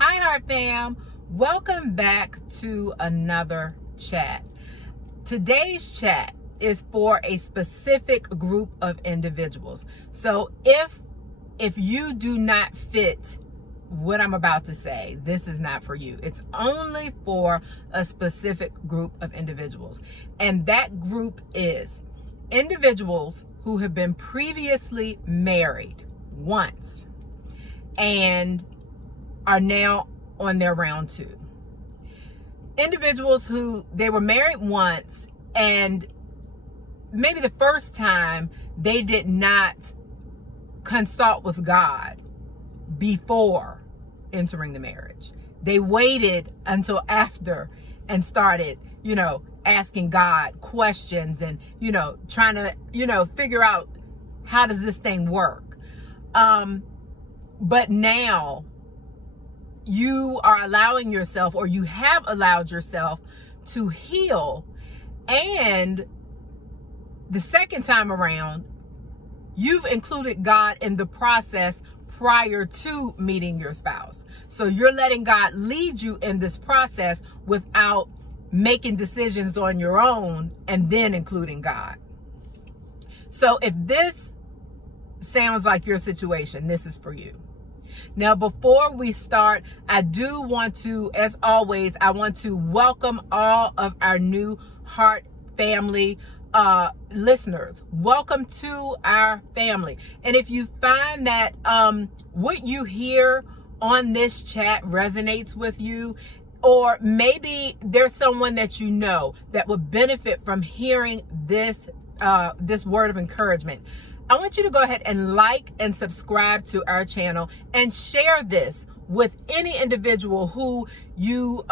Hi, Heart Fam. Welcome back to another chat. Today's chat is for a specific group of individuals. So if you do not fit what I'm about to say, this is not for you. It's only for a specific group of individuals. And that group is individuals who have been previously married once and are now on their round two. Individuals who they were married once and maybe the first time they did not consult with God before entering the marriage. They waited until after and started, asking God questions and, trying to, figure out how does this thing work. But now you are allowing yourself, or you have allowed yourself, to heal. And the second time around, you've included God in the process prior to meeting your spouse. So you're letting God lead you in this process without making decisions on your own and then including God. So if this sounds like your situation, this is for you. Now, before we start, I do want to, as always, I want to welcome all of our new Heart Family listeners. Welcome to our family. And if you find that what you hear on this chat resonates with you, or maybe there's someone that you know that would benefit from hearing this word of encouragement, I want you to go ahead and like and subscribe to our channel and share this with any individual who you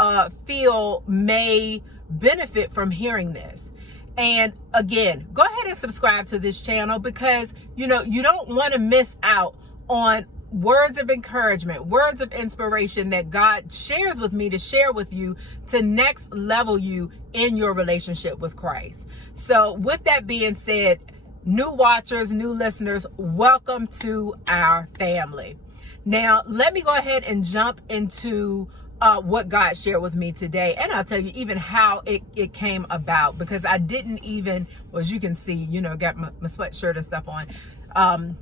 feel may benefit from hearing this. And again, go ahead and subscribe to this channel because, you don't want to miss out on words of encouragement, words of inspiration that God shares with me to share with you to next level you in your relationship with Christ. So with that being said, new watchers, new listeners, welcome to our family. Now, let me go ahead and jump into what God shared with me today. And I'll tell you even how it came about, because I didn't even, well, as you can see, got my sweatshirt and stuff on,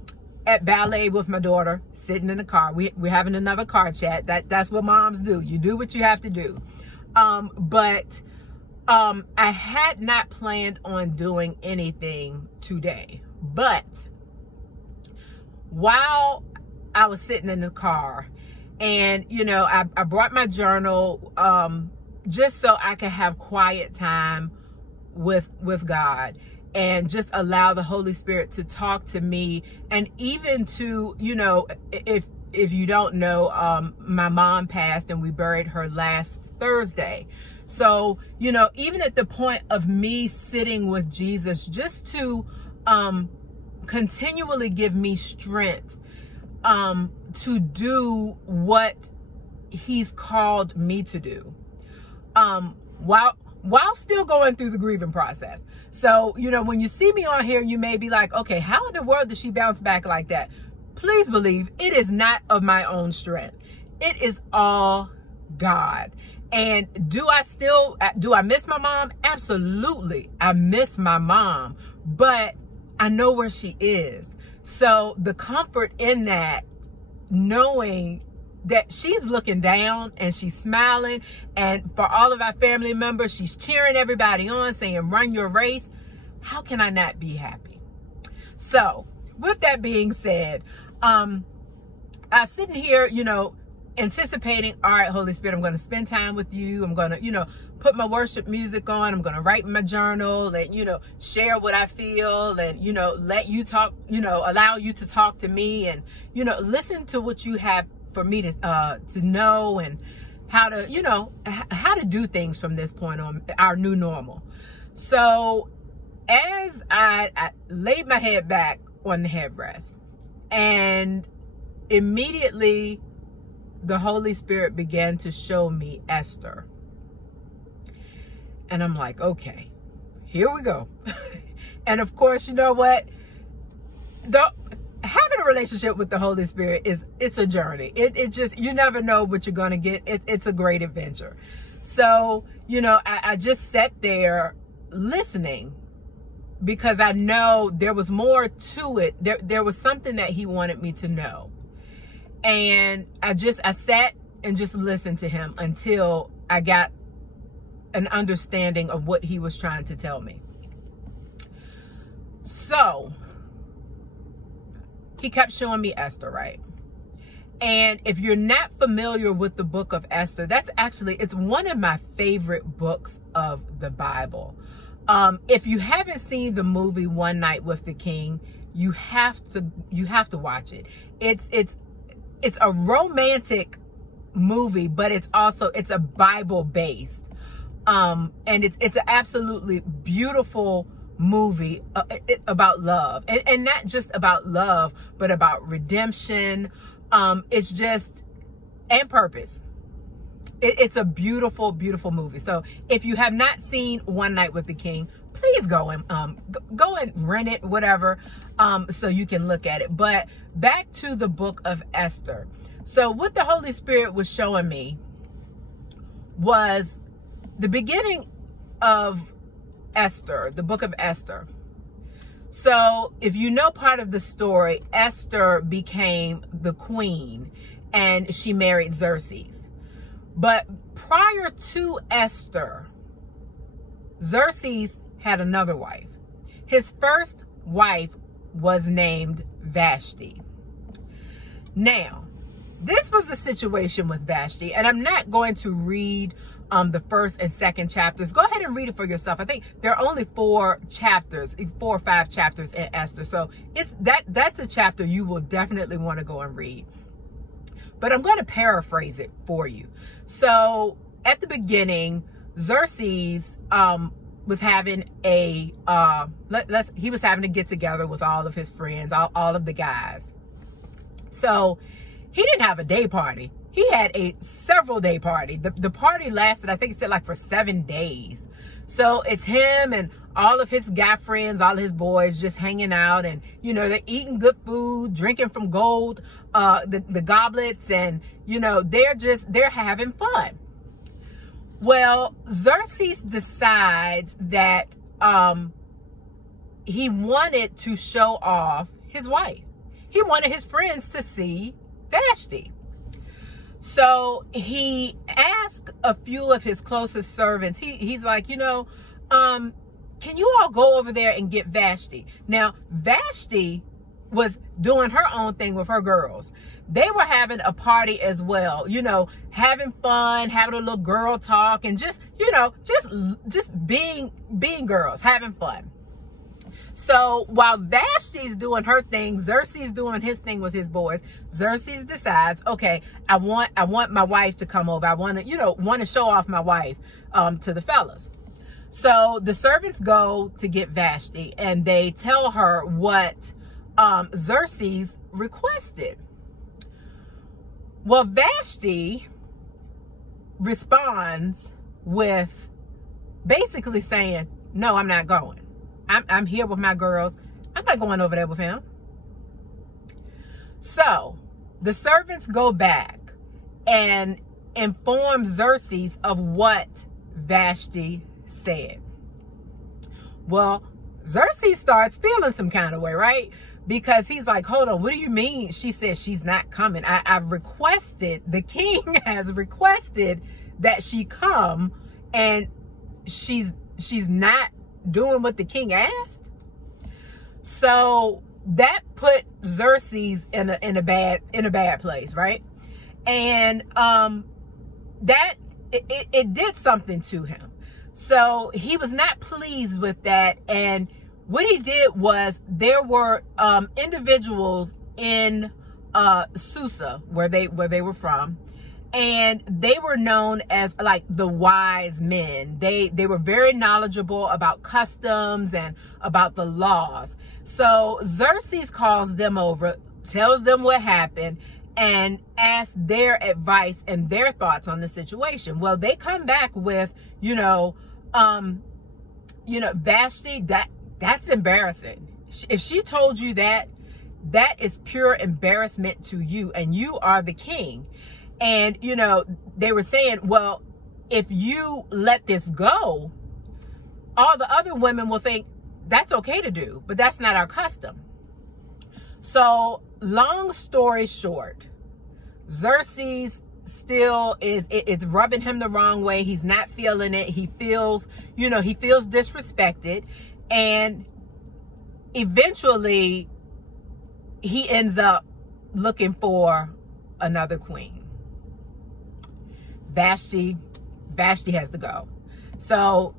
at ballet with my daughter, sitting in the car. We're having another car chat. That's what moms do. You do what you have to do. But I had not planned on doing anything today, but while I was sitting in the car and, I brought my journal, just so I could have quiet time with God and just allow the Holy Spirit to talk to me. And even to, if you don't know, my mom passed and we buried her last Thursday. So, even at the point of me sitting with Jesus, just to continually give me strength to do what he's called me to do, while still going through the grieving process. So, when you see me on here, you may be like, okay, how in the world did she bounce back like that? Please believe it is not of my own strength. It is all God. And do I miss my mom? Absolutely. I miss my mom, but I know where she is. So the comfort in that, knowing that she's looking down and she's smiling, and for all of our family members, she's cheering everybody on, saying, run your race. How can I not be happy? So with that being said, I was sitting here, anticipating, all right, Holy Spirit, I'm going to spend time with you. I'm going to, put my worship music on. I'm going to write in my journal and, share what I feel and, let you talk, allow you to talk to me and, listen to what you have for me to know and how to do things from this point on, our new normal. So as I laid my head back on the headrest, and immediately the Holy Spirit began to show me Esther. And I'm like, okay, here we go. And of course, you know what? Having having a relationship with the Holy Spirit it's a journey. It just, you never know what you're going to get. It's a great adventure. So, you know, I just sat there listening, because I know there was more to it. There was something that he wanted me to know. And I sat and just listened to him until I got an understanding of what he was trying to tell me. So he kept showing me Esther, right? And if you're not familiar with the book of Esther, it's one of my favorite books of the Bible. If you haven't seen the movie One Night with the King, you have to watch it. It's a romantic movie, but it's a Bible based. And it's an absolutely beautiful movie about love, and not just about love, but about redemption. It's just, and purpose. It's a beautiful, beautiful movie. So if you have not seen One Night with the King, please go and rent it, whatever, so you can look at it. But back to the book of Esther. So what the Holy Spirit was showing me was the beginning of Esther, the book of Esther. So if you know part of the story, Esther became the queen and she married Xerxes. But prior to Esther, Xerxes had another wife. His first wife was named Vashti. Now, this was the situation with Vashti, and I'm not going to read the first and second chapters. Go ahead and read it for yourself. I think there are only 4 or 5 chapters in Esther. So that's a chapter you will definitely want to go and read. But I'm going to paraphrase it for you. So at the beginning, Xerxes was having he was having a get together with all of his friends, all of the guys. So he didn't have a day party. He had a several day party. The party lasted, I think he said, like for 7 days. So it's him and all of his guy friends, all of his boys just hanging out, and, you know, they're eating good food, drinking from gold, the goblets, and, you know, they're having fun. Well, Xerxes decides that he wanted to show off his wife. He wanted his friends to see Vashti. So he asked a few of his closest servants. He's like, you know, can you all go over there and get Vashti? Now, Vashti was doing her own thing with her girls. They were having a party as well, you know, having fun, having a little girl talk, and just, you know, just being girls, having fun. So while Vashti's doing her thing, Xerxes doing his thing with his boys, Xerxes decides, okay, I want my wife to come over. I want to show off my wife to the fellas. So the servants go to get Vashti, and they tell her what Xerxes requested. Well, Vashti responds with basically saying, no, I'm not going. I'm here with my girls. I'm not going over there with him. So the servants go back and inform Xerxes of what Vashti said. Well, Xerxes starts feeling some kind of way, right? Because he's like, hold on, what do you mean? She said she's not coming. I've requested, the king has requested that she come, and she's not doing what the king asked. So that put Xerxes in a bad place, right? And it did something to him. So he was not pleased with that, and what he did was, there were individuals in Susa, where they were from, and they were known as like the wise men. They were very knowledgeable about customs and about the laws. So Xerxes calls them over, tells them what happened, and asks their advice and their thoughts on the situation. Well, they come back with, Vashti, that's embarrassing. If she told you that, that is pure embarrassment to you, and you are the king. And, you know, they were saying, well, if you let this go, all the other women will think that's okay to do, but that's not our custom. So long story short, Xerxes still it's rubbing him the wrong way. He's not feeling it. He feels, you know, he feels disrespected, and eventually he ends up looking for another queen. Vashti has to go. So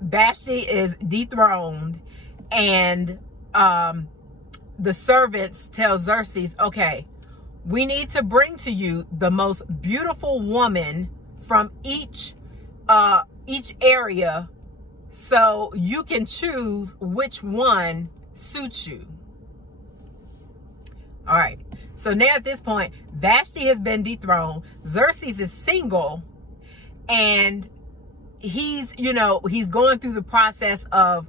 Vashti is dethroned, and the servants tell Xerxes, okay, we need to bring to you the most beautiful woman from each area, so you can choose which one suits you. All right. So now at this point, Vashti has been dethroned. Xerxes is single, and he's, you know, he's going through the process of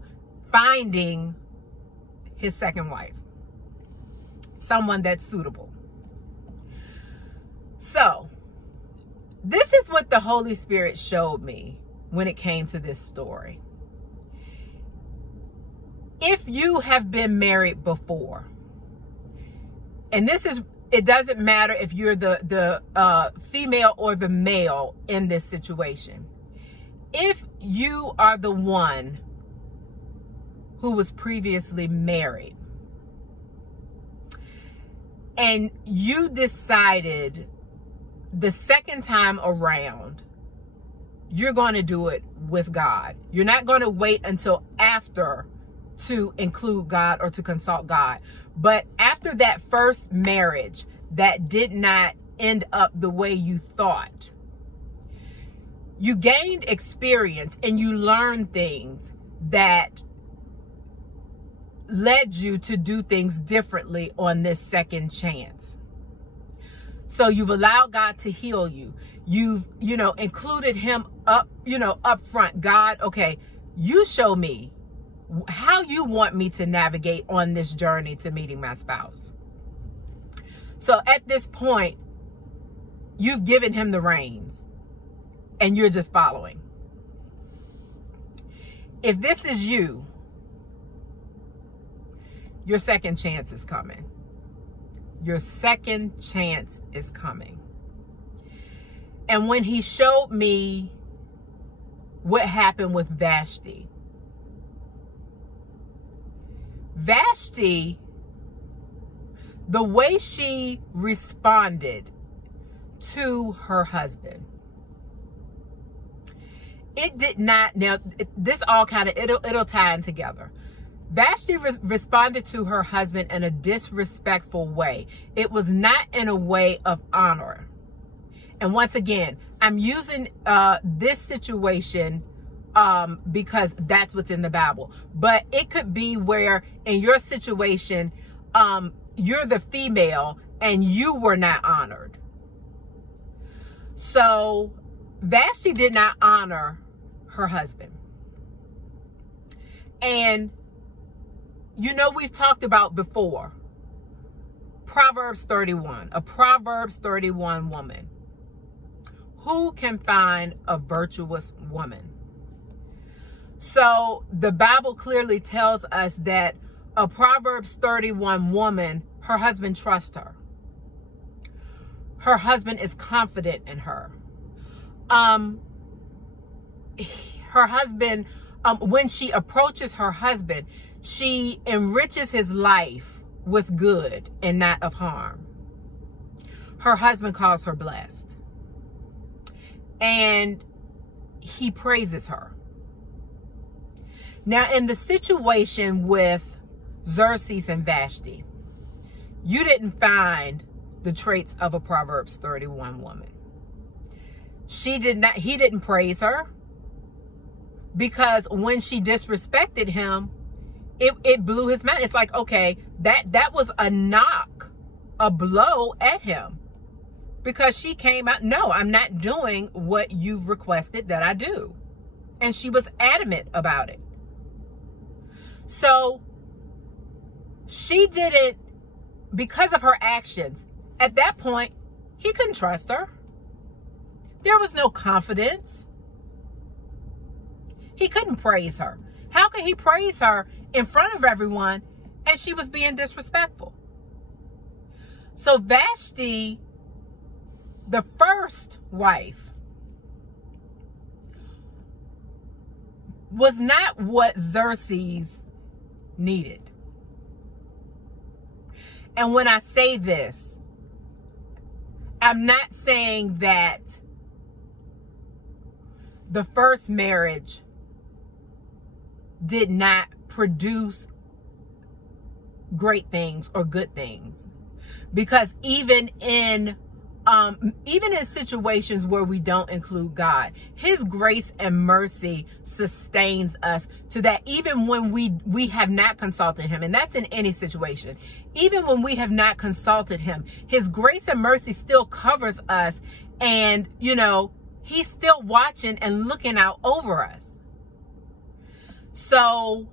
finding his second wife, someone that's suitable. So this is what the Holy Spirit showed me when it came to this story. If you have been married before, and this is, it doesn't matter if you're the female or the male in this situation. If you are the one who was previously married, and you decided the second time around, you're going to do it with God. You're not going to wait until after to include God or to consult God. But after that first marriage that did not end up the way you thought, you gained experience and you learned things that led you to do things differently on this second chance. So you've allowed God to heal you. You've, you know, included him up front. God, okay, you show me how you want me to navigate on this journey to meeting my spouse. So at this point, you've given him the reins and you're just following. If this is you, your second chance is coming. Your second chance is coming. And when he showed me what happened with Vashti, the way she responded to her husband, it did not, now this all kind of, it'll tie in together. Vashti responded to her husband in a disrespectful way. It was not in a way of honor. And once again, I'm using this situation because that's what's in the Bible. But it could be where in your situation, you're the female and you were not honored. So Vashti did not honor her husband. And you know, we've talked about before, Proverbs 31, a Proverbs 31 woman. Who can find a virtuous woman? So the Bible clearly tells us that a Proverbs 31 woman, her husband trusts her. Her husband is confident in her. Her husband, when she approaches her husband, she enriches his life with good and not of harm. Her husband calls her blessed. And he praises her. Now, in the situation with Xerxes and Vashti, you didn't find the traits of a Proverbs 31 woman. He didn't praise her, because when she disrespected him, it blew his mind. It's like, okay, that was a knock, a blow at him, because she came out, no, I'm not doing what you've requested that I do. And she was adamant about it. So she didn't because of her actions, at that point, he couldn't trust her. There was no confidence. He couldn't praise her. How could he praise her in front of everyone and she was being disrespectful? So Vashti, the first wife, was not what Xerxes needed. And when I say this, I'm not saying that the first marriage did not produce great things or good things, because even in situations where we don't include God, his grace and mercy sustains us to that, even when we have not consulted him. And that's in any situation. Even when we have not consulted him, his grace and mercy still covers us. And, you know, he's still watching and looking out over us. So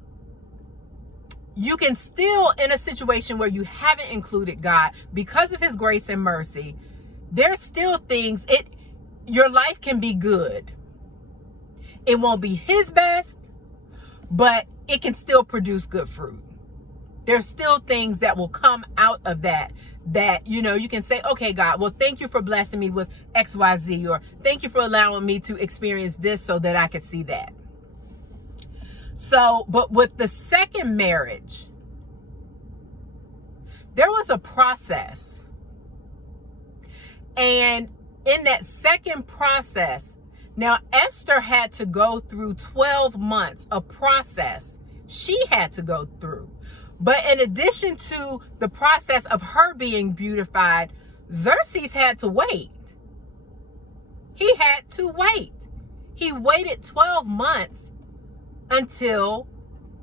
you can still, in a situation where you haven't included God, because of his grace and mercy, there's still things, your life can be good. It won't be his best, but it can still produce good fruit. There's still things that will come out of that, you know, you can say, okay, God, well, thank you for blessing me with XYZ, or thank you for allowing me to experience this so that I could see that. So, but with the second marriage, there was a process. And in that second process, now Esther had to go through 12 months of process she had to go through. But in addition to the process of her being beautified, Xerxes had to wait. He had to wait. He waited 12 months until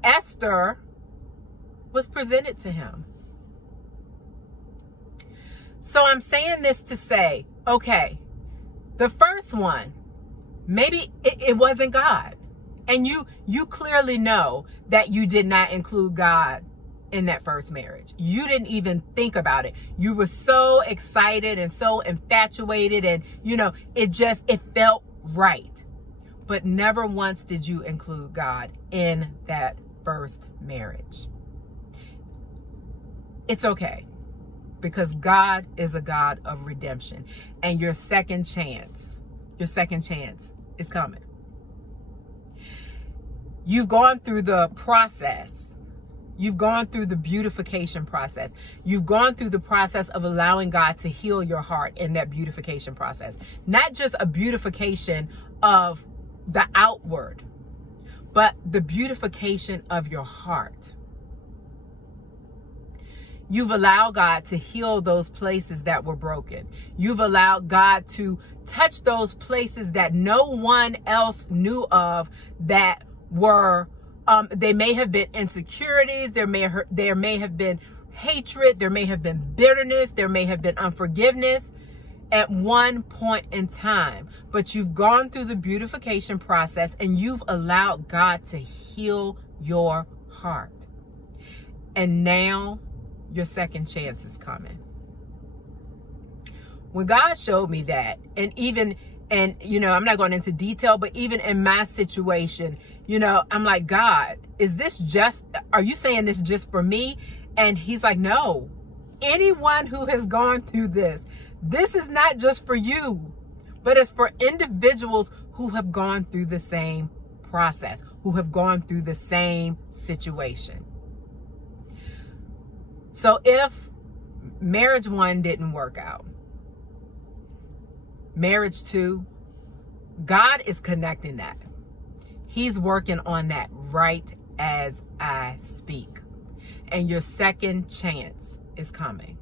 Esther was presented to him. So I'm saying this to say, okay, the first one, maybe it wasn't God. And you clearly know that you did not include God in that first marriage. You didn't even think about it. You were so excited and so infatuated, and, you know, it felt right. But never once did you include God in that first marriage. It's okay, because God is a God of redemption, and your second chance is coming. You've gone through the process. You've gone through the beautification process. You've gone through the process of allowing God to heal your heart in that beautification process. Not just a beautification of the outward, but the beautification of your heart. You've allowed God to heal those places that were broken. You've allowed God to touch those places that no one else knew of, that were, they may have been insecurities, there may have been hatred, there may have been bitterness, there may have been unforgiveness at one point in time. But you've gone through the beautification process and you've allowed God to heal your heart. And now your second chance is coming. When God showed me that, and you know, I'm not going into detail, but even in my situation, you know, I'm like, God, are you saying this just for me? And he's like, no, anyone who has gone through this is not just for you, but it's for individuals who have gone through the same process, who have gone through the same situation. So if marriage 1 didn't work out, marriage 2, God is connecting that. He's working on that right as I speak. And your second chance is coming.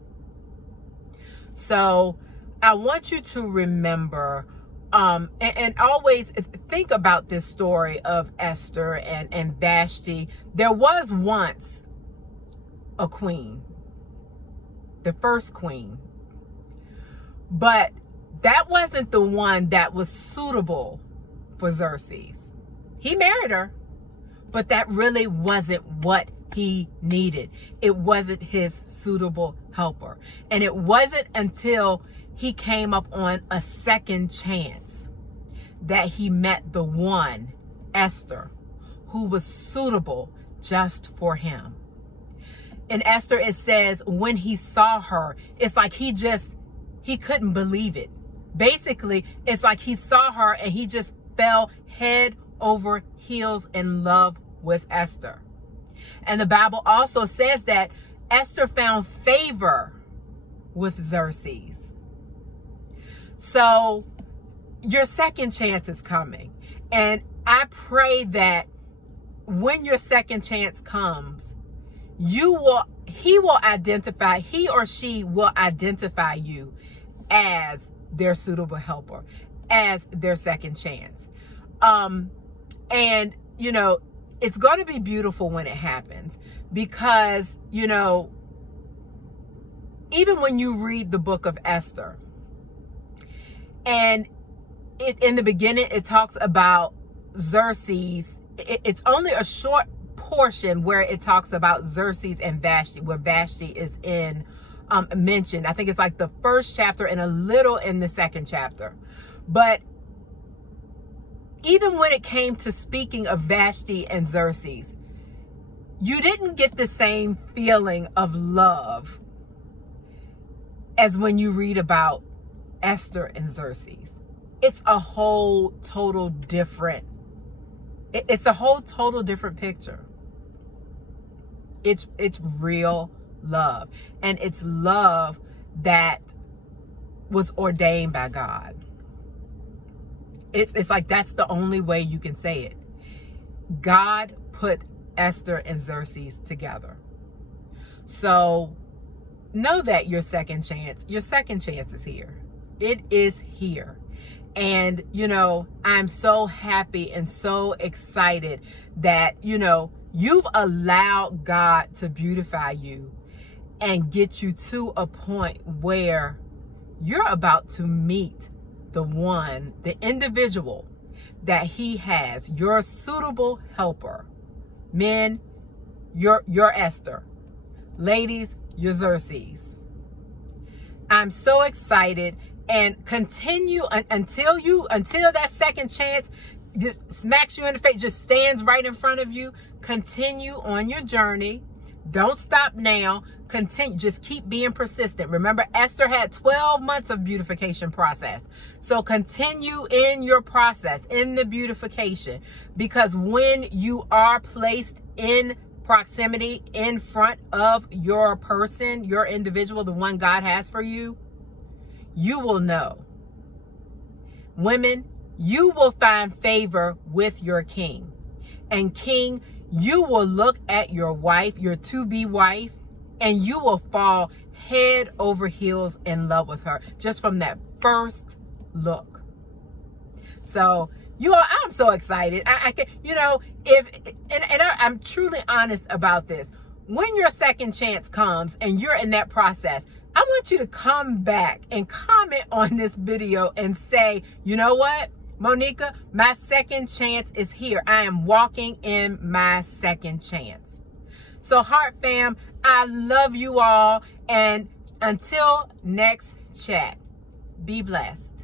So I want you to remember, and always think about this story of Esther and Vashti. There was once a queen, the first queen, but that wasn't the one that was suitable for Xerxes. He married her, but that really wasn't what he needed. It wasn't his suitable helper. And it wasn't until he came up on a second chance that he met the one, Esther, who was suitable just for him. In Esther, it says when he saw her, it's like he couldn't believe it. Basically, it's like he saw her and he just fell head over heels in love with Esther. And the Bible also says that Esther found favor with Xerxes. So your second chance is coming. And I pray that when your second chance comes, he or she will identify you as their suitable helper, as their second chance. And, you know, it's going to be beautiful when it happens because, you know, even when you read the book of Esther, and in the beginning, it talks about Xerxes. It's only a short portion where it talks about Xerxes and Vashti, where Vashti is mentioned. I think it's like the first chapter and a little in the second chapter. But even when it came to speaking of Vashti and Xerxes, you didn't get the same feeling of love as when you read about Esther and Xerxes. It's a whole total different, it's a whole total different picture. It's real love. And it's love that was ordained by God. It's like that's the only way you can say it. God put Esther and Xerxes together. So know that your second chance is here. It is here. And, you know, I'm so happy and so excited that, you know, you've allowed God to beautify you and get you to a point where you're about to meet the one, the individual that he has, your suitable helper. Men, you're Esther. Ladies, you're Xerxes. I'm so excited, and continue until that second chance just smacks you in the face, just stands right in front of you. Continue on your journey. Don't stop now. Continue. Just keep being persistent. Remember, Esther had 12 months of beautification process. So continue in your process, in the beautification, because when you are placed in proximity in front of your person, your individual, the one God has for you, you will know. Women, you will find favor with your king. And king, you will look at your wife, your to-be wife, and you will fall head over heels in love with her just from that first look. So, you all, I'm so excited. I can, you know, I'm truly honest about this. When your second chance comes and you're in that process, I want you to come back and comment on this video and say, you know what, Monica, my second chance is here. I am walking in my second chance. So, Heart Fam, I love you all. And until next chat, be blessed.